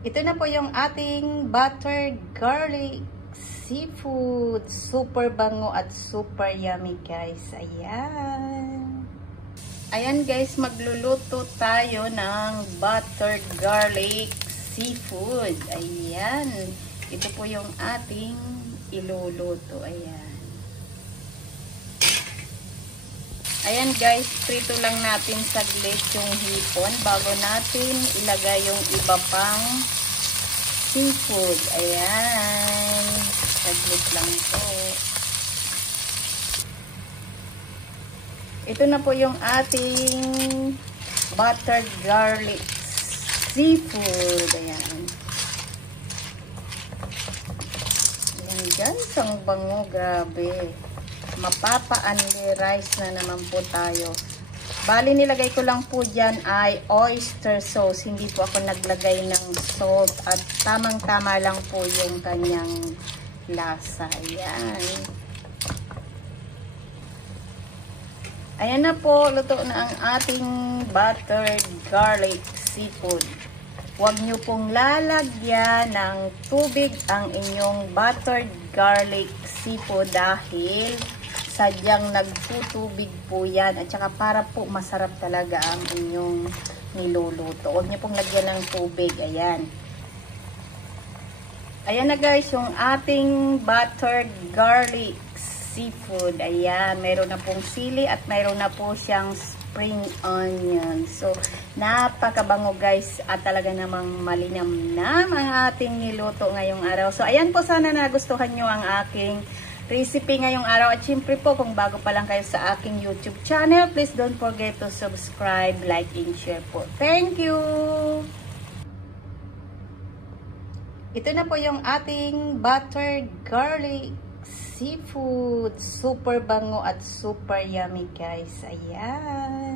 Ito na po yung ating buttered garlic seafood. Super bango at super yummy, guys. Ayan. Ayan, guys, magluluto tayo ng buttered garlic seafood. Ayan. Ito po yung ating iluluto. Ayan. Ayan, guys, prito lang natin saglit yung hipon bago natin ilagay yung iba pang seafood. Ayan. Saglit lang po. Ito na po yung ating buttered garlic seafood. Ayan. Ayan, guys, ang bango, grabe. Mapapa-only rice na naman po tayo. Bali, nilagay ko lang po dyan ay oyster sauce. Hindi po ako naglagay ng salt. At tamang-tama lang po yung kanyang lasa. Ayan. Ayan na po. Luto na ang ating buttered garlic seafood. Huwag nyo pong lalagyan ng tubig ang inyong buttered garlic seafood dahil sadyang nagtutubig po yan at saka para po masarap talaga ang inyong niluluto. Huwag niyo pong lagyan ng tubig. Ayan. Ayan na, guys, yung ating buttered garlic seafood. Ayan. Meron na pong sili at meron na po siyang spring onion. So, napakabango, guys, at talaga namang malinamnam ang ating niluto ngayong araw. So, ayan po, sana nagustuhan nyo ang aking recipe ngayong araw. At syempre po, kung bago pa lang kayo sa aking YouTube channel, please don't forget to subscribe, like, and share po. Thank you! Ito na po yung ating buttered garlic seafood. Super bango at super yummy, guys. Ayan.